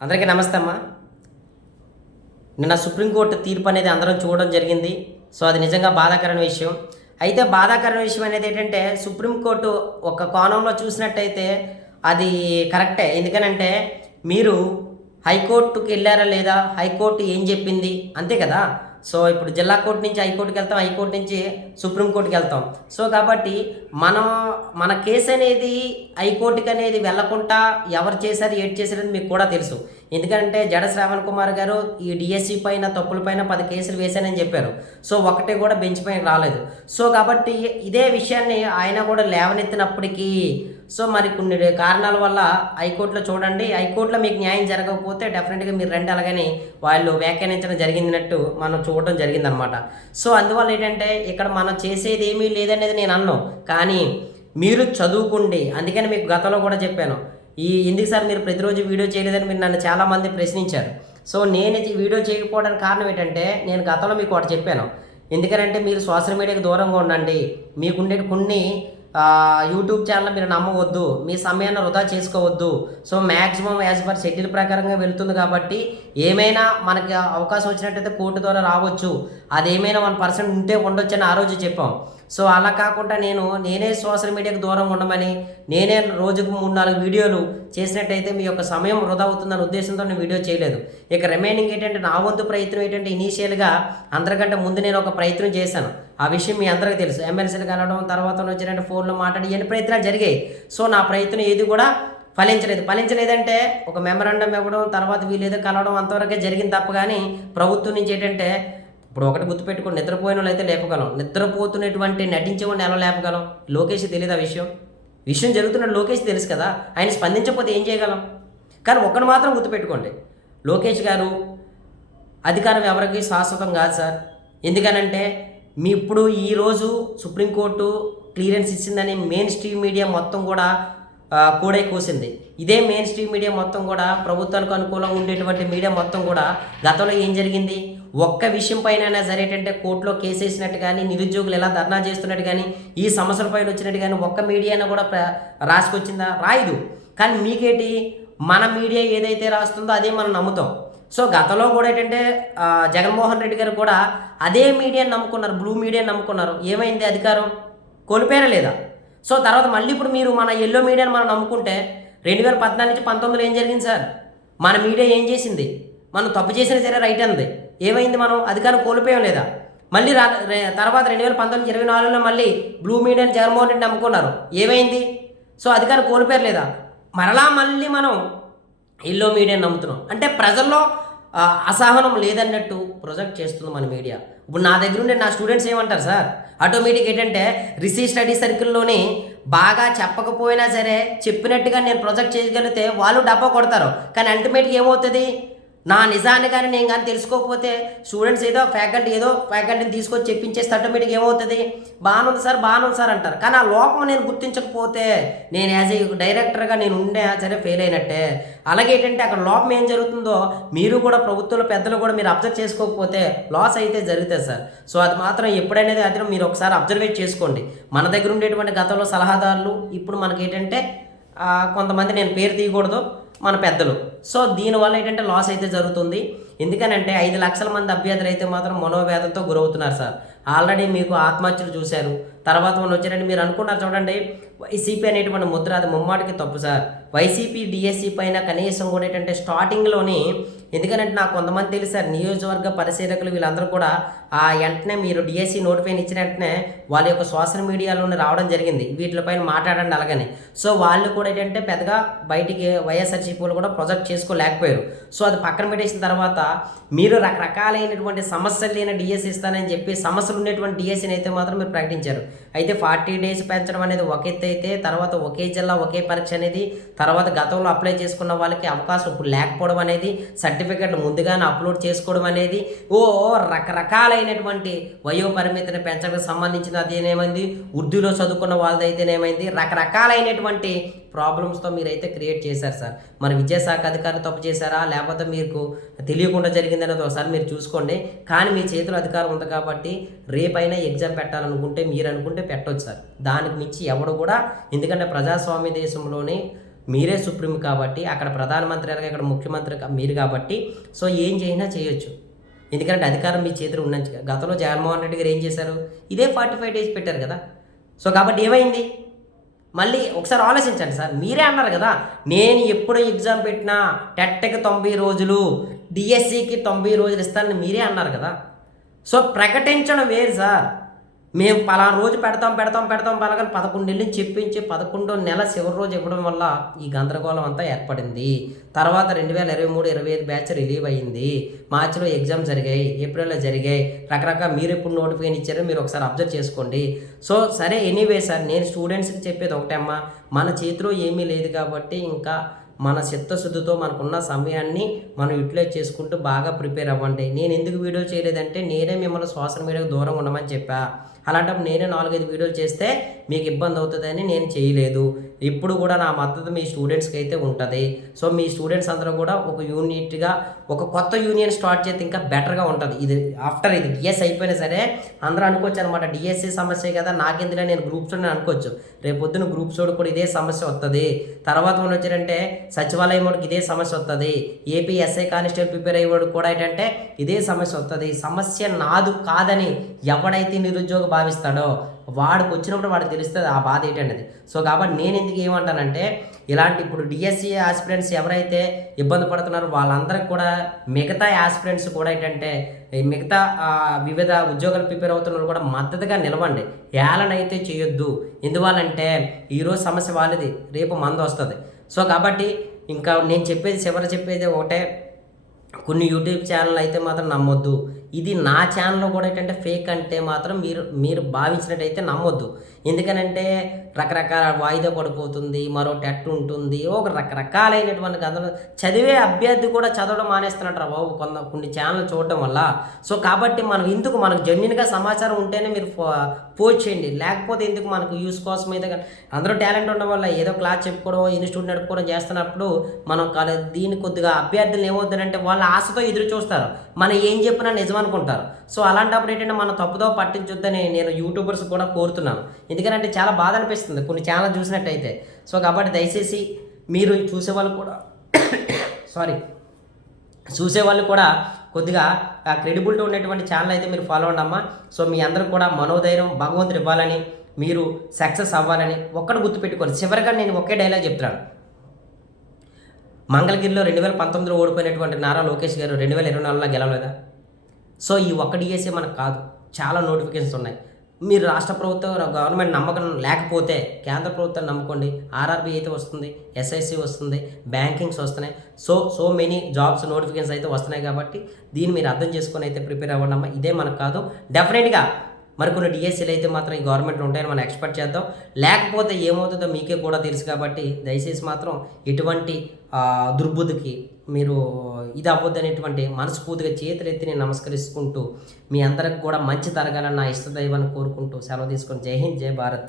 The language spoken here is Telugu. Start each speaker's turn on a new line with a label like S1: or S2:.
S1: అందరికీ నమస్తే అమ్మా. నిన్న సుప్రీంకోర్టు తీర్పు అనేది అందరం చూడడం జరిగింది. సో అది నిజంగా బాధాకరమైన విషయం. అయితే బాధాకరమైన విషయం అనేది ఏంటంటే సుప్రీంకోర్టు ఒక కోణంలో చూసినట్టయితే అది కరెక్టే. ఎందుకనంటే మీరు హైకోర్టుకి వెళ్ళారా లేదా? హైకోర్టు ఏం చెప్పింది? అంతే కదా? సో ఇప్పుడు జిల్లా కోర్టు నుంచి హైకోర్టుకి వెళ్తాం హైకోర్టు నుంచి సుప్రీంకోర్టుకి వెళ్తాం. సో కాబట్టి మనం మన కేసు అనేది హైకోర్టుకి అనేది వెళ్ళకుండా ఎవరు చేశారు ఏడు చేశారని మీకు కూడా తెలుసు. ఎందుకంటే జడ శ్రావణ్ కుమార్ గారు ఈ డిఎస్సి పైన తప్పుల పైన పది కేసులు వేశానని చెప్పారు. సో ఒకటి కూడా బెంచ్ పైన రాలేదు. సో కాబట్టి ఇదే విషయాన్ని ఆయన కూడా లేవనెత్తినప్పటికీ సో మరి కొన్ని కారణాల వల్ల హైకోర్టులో చూడండి హైకోర్టులో మీకు న్యాయం జరగకపోతే డెఫినెట్గా మీరు రెండు అలాగని వాళ్ళు వ్యాఖ్యానించడం జరిగిందినట్టు మనం చూడటం జరిగిందనమాట. సో అందువల్ల ఏంటంటే ఇక్కడ మనం చేసేది ఏమీ లేదనేది నేను అన్నాను కానీ మీరు చదువుకోండి అందుకని మీకు గతంలో కూడా చెప్పాను. ఈ ఎందుకు సార్ మీరు ప్రతిరోజు వీడియో చేయలేదని మీరు నన్ను చాలామంది ప్రశ్నించారు. సో నేను వీడియో చేయకపోవడానికి కారణం ఏంటంటే నేను గతంలో మీకు ఒకటి చెప్పాను. ఎందుకంటే మీరు సోషల్ మీడియాకి దూరంగా ఉండండి. మీకుండే కొన్ని యూట్యూబ్ ఛానల్ మీరు నమ్మవద్దు. మీ సమయాన్ని వృధా చేసుకోవద్దు. So maximum as per schedule ప్రకారంగా వెళ్తుంది కాబట్టి ఏమైనా మనకి అవకాశం వచ్చినట్టయితే కోర్టు ద్వారా రావచ్చు. అదేమైనా వన్ పర్సెంట్ ఉంటే ఉండొచ్చు అని ఆ రోజు చెప్పాం. సో అలా కాకుండా నేను నేనే సోషల్ మీడియాకు దూరంగా ఉండమని నేనే రోజుకు మూడు నాలుగు వీడియోలు చేసినట్టయితే మీ యొక్క సమయం వృధా అవుతుందనే ఉద్దేశంతో నేను వీడియో చేయలేదు. ఇక రిమైనింగ్ ఏంటంటే నా వంతు ప్రయత్నం ఏంటంటే ఇనీషియల్గా అందరికంటే ముందు నేను ఒక ప్రయత్నం చేశాను. ఆ విషయం మీ అందరికీ తెలుసు. ఎమ్మెల్సీలు కలవడం తర్వాత వచ్చినట్టు ఫోన్లో మాట్లాడి ఎన్ని ప్రయత్నాలు జరిగాయి. సో నా ప్రయత్నం ఏది కూడా ఫలించలేదు. ఫలించలేదంటే ఒక మెమరాండం ఇవ్వడం తర్వాత వీళ్ళేదో కలవడం అంతవరకే జరిగింది తప్ప కానీ ప్రభుత్వం నుంచి ఏంటంటే ఇప్పుడు ఒకటి గుర్తుపెట్టుకుని నిద్రపోయిన వాళ్ళు అయితే లేపగలం. నిద్రపోతున్నటువంటి నటించేవాడిని ఎలా లేపగలం? లోకేష్ తెలియదు ఆ విషయం? విషయం జరుగుతున్న లోకేష్ తెలుసు కదా. ఆయన స్పందించకపోతే ఏం చేయగలం? కానీ ఒక్కడు మాత్రం గుర్తుపెట్టుకోండి. లోకేష్ గారు అధికారం ఎవరికి శాశ్వతం కాదు సార్. ఎందుకనంటే మీ ఇప్పుడు ఈరోజు సుప్రీంకోర్టు క్లియరెన్స్ ఇచ్చిందని మెయిన్ స్ట్రీమ్ మీడియా మొత్తం కూడా కూడే కూసింది. ఇదే మెయిన్ స్ట్రీమ్ మీడియా మొత్తం కూడా ప్రభుత్వానికి అనుకూలంగా ఉండేటువంటి మీడియా మొత్తం కూడా గతంలో ఏం జరిగింది? ఒక్క విషయం పైన సరే ఏంటంటే కోర్టులో కేసు వేసినట్టు కానీ నిరుద్యోగులు ఎలా ధర్నా చేస్తున్నట్టు కానీ ఈ సమస్యల పైన వచ్చినట్టు కానీ ఒక్క మీడియాను కూడా రాసుకొచ్చిందా? రాయదు. కానీ మీకేటి? మన మీడియా ఏదైతే రాస్తుందో అదే మనం నమ్ముతాం. సో గతంలో కూడా ఏంటంటే జగన్మోహన్ రెడ్డి గారు కూడా అదే మీడియాని నమ్ముకున్నారు బ్లూ మీడియాని నమ్ముకున్నారు. ఏమైంది అధికారం? కోల్పోయారా లేదా? సో తర్వాత మళ్ళీ ఇప్పుడు మీరు మన ఎల్లో మీడియాని మనం నమ్ముకుంటే రెండు వేల పద్నాలుగు నుంచి పంతొమ్మిదిలో ఏం జరిగింది సార్? మన మీడియా ఏం చేసింది? మనం తప్పు చేసిన సరే రైట్ అంది ఏమైంది మనం? అధికారం కోల్పోయాం లేదా? మళ్ళీ రా తర్వాత రెండు వేల పంతొమ్మిది ఇరవై నాలుగులో మళ్ళీ బ్లూ మీడియాని జగన్మోహన్ రెడ్డి నమ్ముకున్నారు. ఏమైంది? సో అధికారం కోల్పోయారు లేదా? మరలా మళ్ళీ మనం ఎల్లో మీడియా నమ్ముతున్నాం. అంటే ప్రజల్లో అసహనం లేదన్నట్టు ప్రొజెక్ట్ చేస్తుంది మన మీడియా. ఇప్పుడు నా దగ్గర ఉండే నా స్టూడెంట్స్ ఏమంటారు సార్? ఆటోమేటిక్ ఏంటంటే రిసీ స్టడీ సర్కిల్లోని బాగా చెప్పకపోయినా సరే చెప్పినట్టుగా నేను ప్రొజెక్ట్ చేయగలిగితే వాళ్ళు డబ్బా కొడతారు. కానీ అల్టిమేట్గా ఏమవుతుంది? నా నిజాన్ని కానీ నేను కానీ తెలుసుకోకపోతే స్టూడెంట్స్ ఏదో ఫ్యాకల్టీ ఏదో ఫ్యాకల్టీని తీసుకొచ్చి చెప్పించేస్తే ఆటోమేటిక్ ఏమవుతుంది? బాగానుంది సార్ బాగానుంది సార్ అంటారు. కానీ ఆ లోపం నేను గుర్తించకపోతే నేను యాజ్ ఏ డైరెక్టర్గా నేను ఉండే సరే ఫెయిల్ అయినట్టే. అలాగే ఏంటంటే అక్కడ లోపం ఏం జరుగుతుందో మీరు కూడా ప్రభుత్వంలో పెద్దలు కూడా మీరు అబ్జర్వ్ చేసుకోకపోతే లాస్ అయితే జరుగుతుంది సార్. సో అది మాత్రం ఎప్పుడైనా అది మీరు ఒకసారి అబ్జర్వేట్ చేసుకోండి. మన దగ్గర ఉండేటువంటి గతంలో సలహాదారులు ఇప్పుడు మనకి ఏంటంటే కొంతమంది నేను పేరు తీయకూడదు. మన పెద్దలు. సో దీనివల్ల ఏంటంటే లాస్ అయితే జరుగుతుంది. ఎందుకనంటే ఐదు లక్షల మంది అభ్యర్థులు అయితే మాత్రం మనోవేదంతో గురవుతున్నారు సార్. ఆల్రెడీ మీకు ఆత్మహత్యలు చూశారు. తర్వాత మనం వచ్చారంటే మీరు అనుకున్నారు చూడండి వైసీపీ అనేటువంటి ముద్ర అది ముమ్మాటికి తప్పు సార్. వైసీపీ డిఎస్సీ పైన కనీసం కూడా ఏంటంటే స్టార్టింగ్లోని ఎందుకంటే నాకు కొంతమంది తెలుసు సార్ నియోజకవర్గ పరిశీలకులు వీళ్ళందరూ కూడా ఆ వెంటనే మీరు డిఎస్సీ నోటిఫైన్ ఇచ్చిన వెంటనే వాళ్ళ యొక్క సోషల్ మీడియాలోనే రావడం జరిగింది. వీటిపైన మాట్లాడండి అలాగని. సో వాళ్ళు కూడా ఏంటంటే పెద్దగా బయటికి వైఎస్ఆర్సీపీలు కూడా ప్రొజెక్ట్ చేసుకోలేకపోయారు. సో అది పక్కన పెట్టేసిన తర్వాత మీరు రకరకాలైనటువంటి సమస్యలు లేని డిఎస్సి ఇస్తానని చెప్పి సమస్యలు ఉండేటువంటి డిఎస్సిని అయితే మాత్రం మీరు ప్రకటించారు. అయితే ఫార్టీ డేస్ పెంచడం అనేది ఒక ఎత్తు అయితే తర్వాత ఒకే జిల్లా ఒకే పరీక్ష అనేది తర్వాత గతంలో అప్లై చేసుకున్న వాళ్ళకి అవకాశం ఇప్పుడు లేకపోవడం అనేది సర్టిఫికెట్లు ముందుగానే అప్లోడ్ చేసుకోవడం అనేది ఓ రకరకాలైనటువంటి వయో పరిమితిని పెంచడానికి సంబంధించిన అదేనేమైంది ఉర్దూలో చదువుకున్న వాళ్ళదైతేనేమైంది? రకరకాలైనటువంటి ప్రాబ్లమ్స్తో మీరైతే క్రియేట్ చేశారు సార్. మరి విద్యాశాఖ అధికారులు తప్పు చేశారా? లేకపోతే మీకు తెలియకుండా జరిగిందనేది ఒకసారి మీరు చూసుకోండి. కానీ మీ చేతిలో అధికారం ఉంది కాబట్టి రేపైనా ఎగ్జామ్ పెట్టాలనుకుంటే మీరు అనుకుంటే పెట్టొచ్చు సార్. దానికి మించి ఎవడు కూడా ఎందుకంటే ప్రజాస్వామ్య దేశంలోనే మీరే సుప్రీం కాబట్టి అక్కడ ప్రధానమంత్రి అలాగే ఇక్కడ ముఖ్యమంత్రి కా- మీరు కాబట్టి సో ఏం చేసినా చేయొచ్చు. ఎందుకంటే అధికారం మీ చేతిలో ఉన్న గతంలో జగన్మోహన్ రెడ్డి గారు ఏం చేశారు? ఇదే ఫార్టీ ఫైవ్ డేస్ పెట్టారు కదా. సో కాబట్టి ఏమైంది? మళ్ళీ ఒకసారి ఆలోచించండి సార్. మీరే అన్నారు కదా నేను ఎప్పుడు ఎగ్జామ్ పెట్టినా టెట్కి తొంభై రోజులు డిఎస్సికి తొంభై రోజులు ఇస్తానని మీరే అన్నారు కదా. సో ప్రకటించడం వేరు సార్. మేము పలానా రోజు పెడతాం పెడతాం పెడతాం పలకని పదకొండు నెలలు చెప్పించి పదకొండో నెల చివరి రోజు ఇవ్వడం వల్ల ఈ గందరగోళం అంతా ఏర్పడింది. తర్వాత రెండు వేల ఇరవై మూడు ఇరవై ఐదు బ్యాచ్ రిలీవ్ అయ్యింది. మార్చిలో ఎగ్జామ్ జరిగాయి ఏప్రిల్లో జరిగాయి. రకరకాల మీరు ఎప్పుడు నోటిఫికేషన్ ఇచ్చారో మీరు ఒకసారి అబ్జర్వ్ చేసుకోండి. సో సరే ఎనీవే సార్ నేను స్టూడెంట్స్కి చెప్పేది ఒకటే అమ్మా మన చేతిలో ఏమీ లేదు కాబట్టి ఇంకా మన చిత్తశుద్ధితో మనకున్న సమయాన్ని మనం యూటిలైజ్ చేసుకుంటూ బాగా ప్రిపేర్ అవ్వండి. నేను ఎందుకు వీడియో చేయలేదంటే నేనే మిమ్మల్ని సోషల్ మీడియాకు దూరంగా ఉండమని చెప్పా. అలాంటప్పుడు నేనే నాలుగైదు వీడియోలు చేస్తే మీకు ఇబ్బంది అవుతుందని నేను చేయలేదు. ఇప్పుడు కూడా నా మద్దతు మీ స్టూడెంట్స్కి అయితే ఉంటుంది. సో మీ స్టూడెంట్స్ అందరూ కూడా ఒక యూనిట్గా ఒక కొత్త యూనియన్ స్టార్ట్ చేస్తే ఇంకా బెటర్గా ఉంటుంది. ఇది ఆఫ్టర్ ఇది డిఎస్ అయిపోయినా సరే అందరూ అనుకోవచ్చు అనమాట డిఎస్సి సమస్య కదా నాకెందులో నేను గ్రూప్స్ నేను అనుకోవచ్చు. రేపు పొద్దున గ్రూప్స్ కూడా ఇదే సమస్య వస్తుంది తర్వాత మనం వచ్చారంటే సచివాలయం వాడికి ఇదే సమస్య వస్తుంది ఏపీ ఎస్ఐ కానిస్టేబుల్ ప్రిపేర్ అయ్యేవాడు కూడా ఏంటంటే ఇదే సమస్య వస్తుంది సమస్య నాదు కాదని ఎవడైతే నిరుద్యోగ భావిస్తాడో వాడికి వచ్చినప్పుడు వాడికి తెలుస్తుంది ఆ బాధ ఏంటనేది సో కాబట్టి నేను ఎందుకు ఏమంటానంటే ఇలాంటి ఇప్పుడు డిఎస్సి ఆస్పిరెంట్స్ ఎవరైతే ఇబ్బంది పడుతున్నారో వాళ్ళందరికీ కూడా మిగతా ఆస్పిరెంట్స్ కూడా ఏంటంటే మిగతా వివిధ ఉద్యోగాలు ప్రిపేర్ అవుతున్నారు కూడా మద్దతుగా నిలవండి. ఏలనైతే చేయొద్దు. ఎందువల్లంటే ఈరోజు సమస్య వాళ్ళది రేపు మందు వస్తుంది. సో కాబట్టి ఇంకా నేను చెప్పేది చివరి చెప్పేది ఒకటే కొన్ని యూట్యూబ్ ఛానల్ అయితే మాత్రం నమ్మొద్దు. ఇది నా ఛానల్లో కూడా ఏంటంటే ఫేక్ అంటే మాత్రం మీరు మీరు భావించినట్టయితే నమ్మొద్దు. ఎందుకనంటే రకరకాల వాయిదా పడిపోతుంది మరో టెట్ ఉంటుంది ఒక రకరకాలైనటువంటి గందలు చదివే అభ్యర్థి కూడా చదవడం మానేస్తున్నట్టు రా బాబు కొంత కొన్ని ఛానల్ చూడడం వల్ల. సో కాబట్టి మనం ఎందుకు మనకు జెన్యున్గా సమాచారం ఉంటేనే మీరు పోస్ట్ చేయండి. లేకపోతే ఎందుకు మనకు యూస్ కోసం అయితే అందరూ టాలెంట్ ఉండడం వల్ల ఏదో క్లాస్ చెప్పుకోవడం ఇన్స్టిట్యూట్ నడుపుకోవడం చేస్తున్నప్పుడు మనం దీని కొద్దిగా అభ్యర్థులు ఏమవుతుందంటే వాళ్ళ ఆశతో ఎదురు చూస్తారు. మనం ఏం చెప్పినా నిజం అనుకుంటారు. సో అలాంటప్పుడు ఏంటంటే మనం తప్పుదో పట్టించొద్దని నేను యూట్యూబర్స్ కూడా కోరుతున్నాను. ఎందుకంటే చాలా బాధ అనిపిస్తుంది. కొన్ని ఛానల్ చూసినట్టయితే. సో కాబట్టి దయచేసి మీరు చూసేవాళ్ళు కూడా సారీ. చూసేవాళ్ళు కూడా కొద్దిగా ఆ క్రెడిబిలిటీ ఉన్నటువంటి ఛానల్ అయితే మీరు ఫాలో అవ్వండి సో మీ అందరూ కూడా మనోధైర్యం భగవంతుడు ఇవ్వాలని మీరు సక్సెస్ అవ్వాలని ఒక్కటి గుర్తుపెట్టుకోండి. చివరిగా నేను ఒకే డైలాగ్ చెప్తున్నాను. మంగళగిరిలో రెండు వేల పంతొమ్మిదిలో ఓడిపోయినటువంటి నారా లోకేష్ గారు రెండు వేల ఇరవై నాలుగులో గెలవలేదా? సో ఈ ఒక్కటి చేసే మనకు కాదు. చాలా నోటిఫికేషన్స్ ఉన్నాయి. మీరు రాష్ట్ర ప్రభుత్వం గవర్నమెంట్ నమ్మకం లేకపోతే కేంద్ర ప్రభుత్వం నమ్ముకోండి. ఆర్ఆర్బీ అయితే వస్తుంది ఎస్ఐసి వస్తుంది బ్యాంకింగ్స్ వస్తున్నాయి. So so many jobs notifications అయితే వస్తున్నాయి కాబట్టి దీన్ని మీరు అర్థం చేసుకొని అయితే ప్రిపేర్ అవ్వండి అమ్మా. ఇదే మనకు కాదు. డెఫినెట్గా మరికొన్ని డిఎస్సీలు అయితే మాత్రం ఈ గవర్నమెంట్లో ఉంటాయని మనం ఎక్స్పెక్ట్ చేద్దాం. లేకపోతే ఏమవుతుందో మీకే కూడా తెలుసు కాబట్టి దయచేసి మాత్రం ఎటువంటి దుర్బుద్ధికి మీరు ఇది అవ్వద్దనేటువంటి మనస్ఫూర్తిగా చేతులెత్తి నేను నమస్కరిస్తుంటూ మీ అందరికి కూడా మంచి తరగాలని నా ఇష్టదైవాన్ని కోరుకుంటూ సెలవు తీసుకొని జై హింద్ జై భారత్.